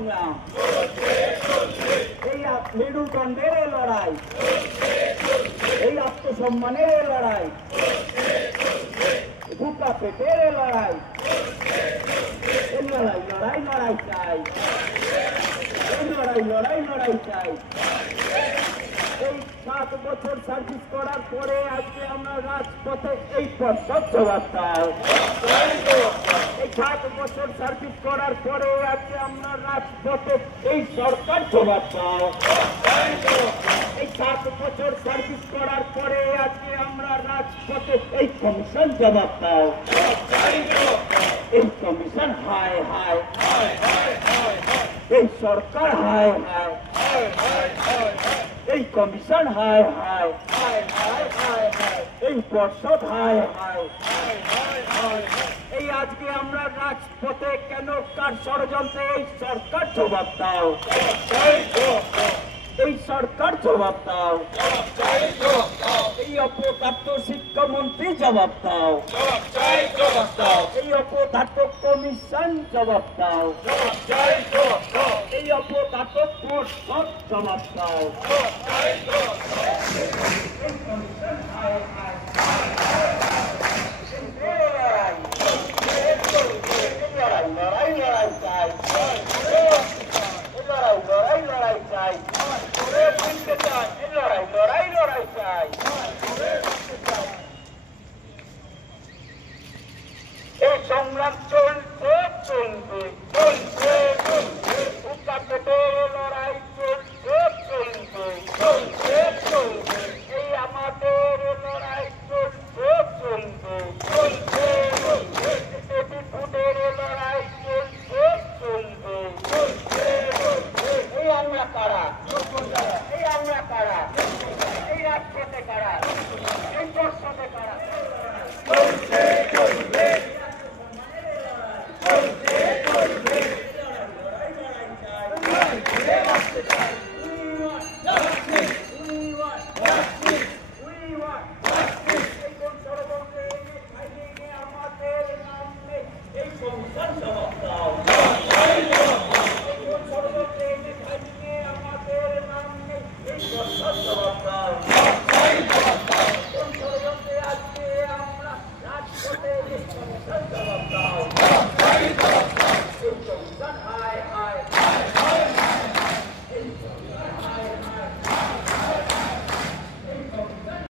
সংগ্রাম, এই মেরুদণ্ডের লড়াই, এই আত্মসম্মানের লড়াই, বুকা পেটের লড়াই, এই লড়াই লড়াই লড়াই চাই, এই লড়াই লড়াই লড়াই চাই। এই 7 বছর সার্ভিস করার পরে আজকে আমরা রাজপথে এই প্রশ্নের জবাব দাও। এই 7 বছর সার্ভিস করার পরে আজকে আমরা রাজপথে এই সরকার জবাব দাও। এই 7 বছর সার্ভিস করার পরে আজকে আমরা রাজপথে এই কমিশন জবাব দাও। এই কমিশন হায় হায়, এই সরকার হায় হায়, এই কমিশন হায় হায়, এই পর্ষদ হায় হায়। এই আজকে আমরা রাজপথে কেন, কার ষড়যন্ত্রে? এই সরকার জবাব দাও, এই সরকার জবাব দাও। এই অপদার্থ শিক্ষামন্ত্রী জবাব দাও, এই অপদার্থ কমিশন জবাব দাও, এই অপদার্থ পর্ষদ জবাব দাও। এই কমিশন হায় হায়, লড়াই লড়াই লড়াই চাই।